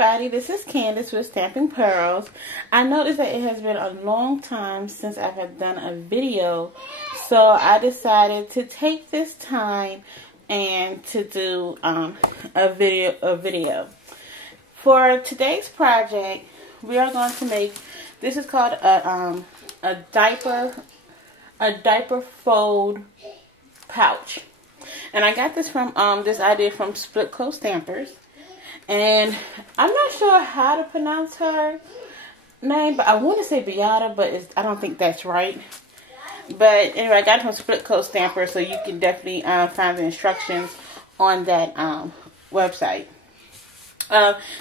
everybody, this is Candace with Stamping Pearls. I noticed that it has been a long time since I have done a video, so I decided to take this time and to do a video. For today's project, we are going to make, this is called a diaper fold pouch. And I got this from this idea from Split Coat Stampers. And I'm not sure how to pronounce her name, but I want to say Beata, but I don't think that's right. But anyway, I got it from Split Coat Stampers, so you can definitely find the instructions on that website.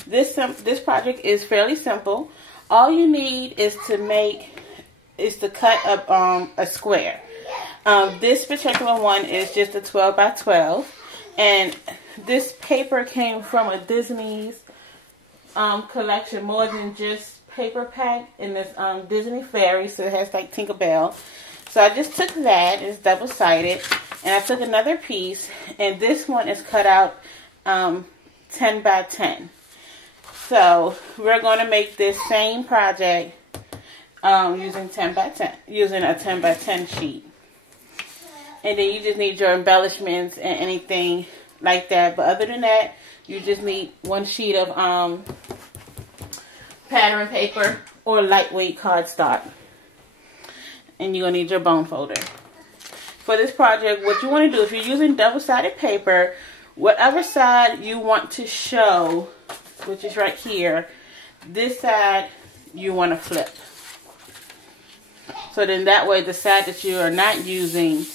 This project is fairly simple. All you need is to cut up a square. This particular one is just a 12 by 12, and this paper came from a Disney's collection, more than just paper pack in this Disney Fairy, so it has like Tinkerbell. So I just took that, it's double-sided, and I took another piece, and this one is cut out 10 by 10. So we're going to make this same project using a 10 by 10 sheet. And then you just need your embellishments and anything like that. But other than that, you just need one sheet of pattern paper or lightweight cardstock. And you're going to need your bone folder. For this project, what you want to do, if you're using double-sided paper, whatever side you want to show, which is right here, this side you want to flip. So then that way the side that you are not using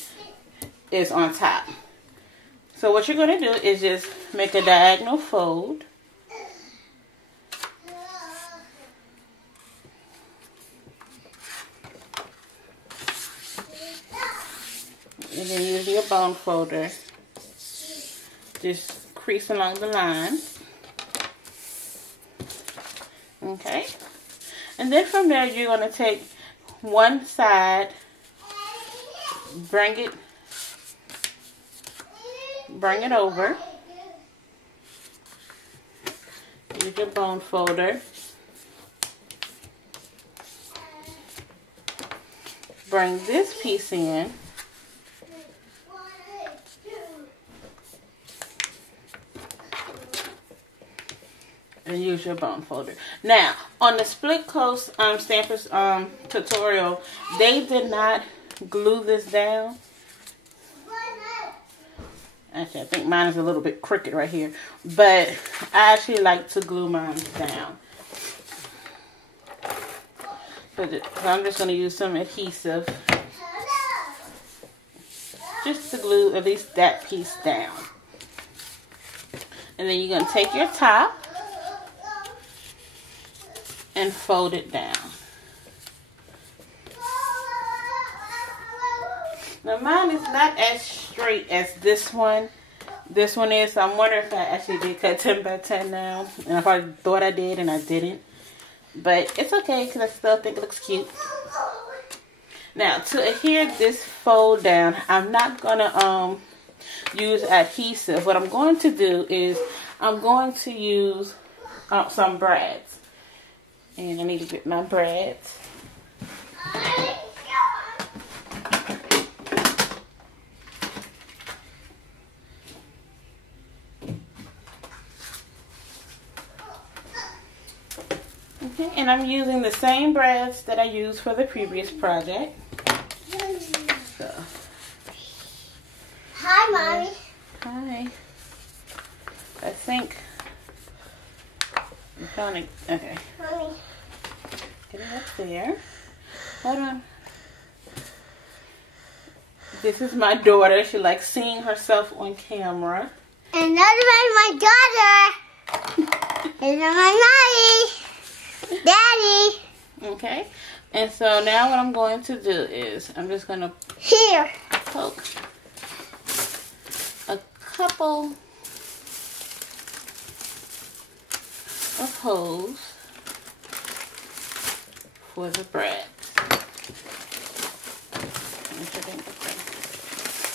is on top. So what you're going to do is just make a diagonal fold. And then use your bone folder. Just crease along the line. Okay. And then from there you're going to take one side, bring it over. Use your bone folder. Bring this piece in. And use your bone folder. Now, on the Split Coat Stampers tutorial, they did not glue this down. Actually, I think mine is a little bit crooked right here. But I actually like to glue mine down. So I'm just going to use some adhesive just to glue at least that piece down. And then you're going to take your top and fold it down. Now mine is not as straight as this one. This one is, so I'm wondering if I actually did cut 10 by 10 now. And I probably thought I did and I didn't. But it's okay because I still think it looks cute. Now to adhere this fold down, I'm not going to use adhesive. What I'm going to do is I'm going to use some brads. And I need to get my brads. Okay, and I'm using the same brads that I used for the previous project. So. Hi, Mommy. Hi. I think I'm trying to, okay. Mommy. Get it up there. Hold on. This is my daughter. She likes seeing herself on camera. And that's my daughter. And my mommy. Daddy. Okay. And so now what I'm going to do is I'm just going to poke a couple of holes for the brads.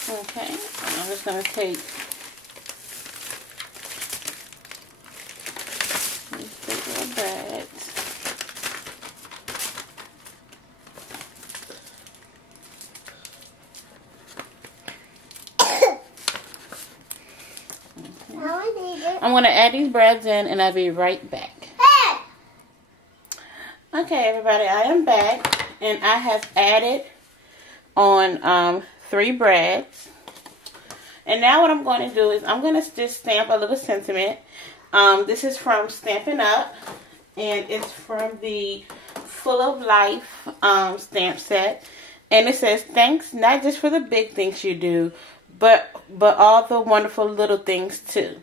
Okay, and I'm just going to take I'm going to add these breads in and I'll be right back. Okay, everybody, I am back and I have added on 3 breads. And now what I'm going to do is I'm going to just stamp a little sentiment. This is from Stampin' Up, and it's from the Full of Life stamp set. And it says, thanks not just for the big things you do, but all the wonderful little things too.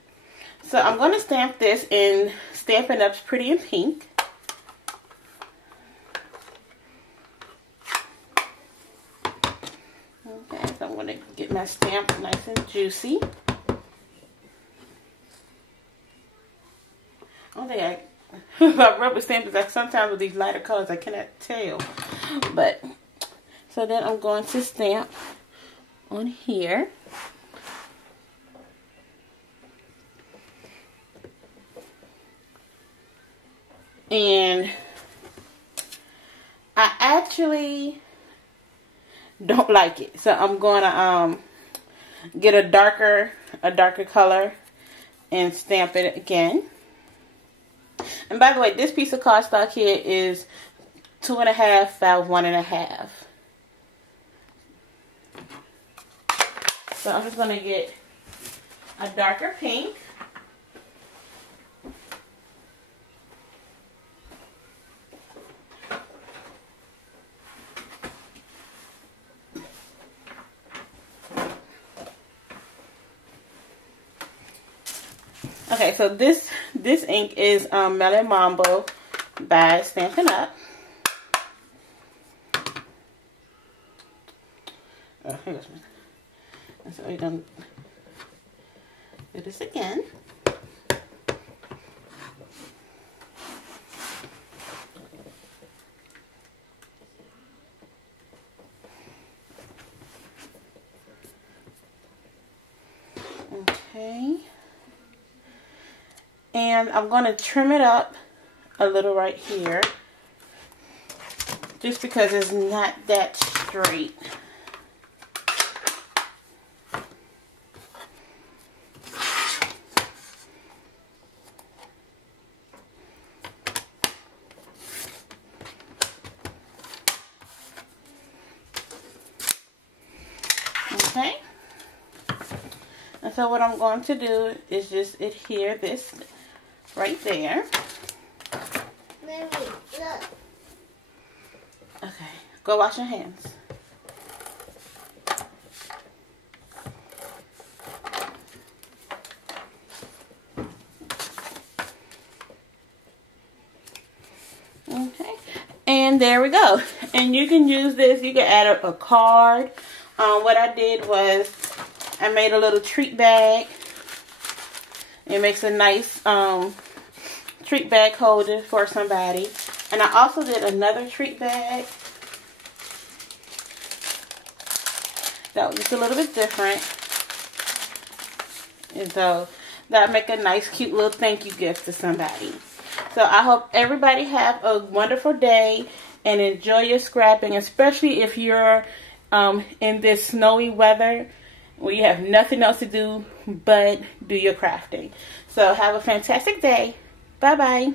So I'm going to stamp this in Stampin' Up's Pretty in Pink. Okay, so I'm going to get my stamp nice and juicy. I think about rubber stamps, like sometimes with these lighter colors I cannot tell. But so then I'm going to stamp on here. And I actually don't like it, so I'm gonna get a darker color and stamp it again. And by the way, this piece of cardstock here is 2.5 by 1.5. So I'm just gonna get a darker pink. Okay, so this ink is Melon Mambo by Stampin' Up. Oh, here's one. And so we're gonna do this again. Okay. And I'm going to trim it up a little right here, just because it's not that straight. Okay. And so what I'm going to do is just adhere this right there. Mommy, look. Okay, go wash your hands. Okay, and there we go. And you can use this, you can add up a card. What I did was I made a little treat bag. It makes a nice treat bag holder for somebody. And I also did another treat bag that was just a little bit different. And so that'll make a nice cute little thank you gift to somebody. So I hope everybody have a wonderful day and enjoy your scrapping, especially if you're in this snowy weather where you have nothing else to do but do your crafting. So have a fantastic day. Bye-bye.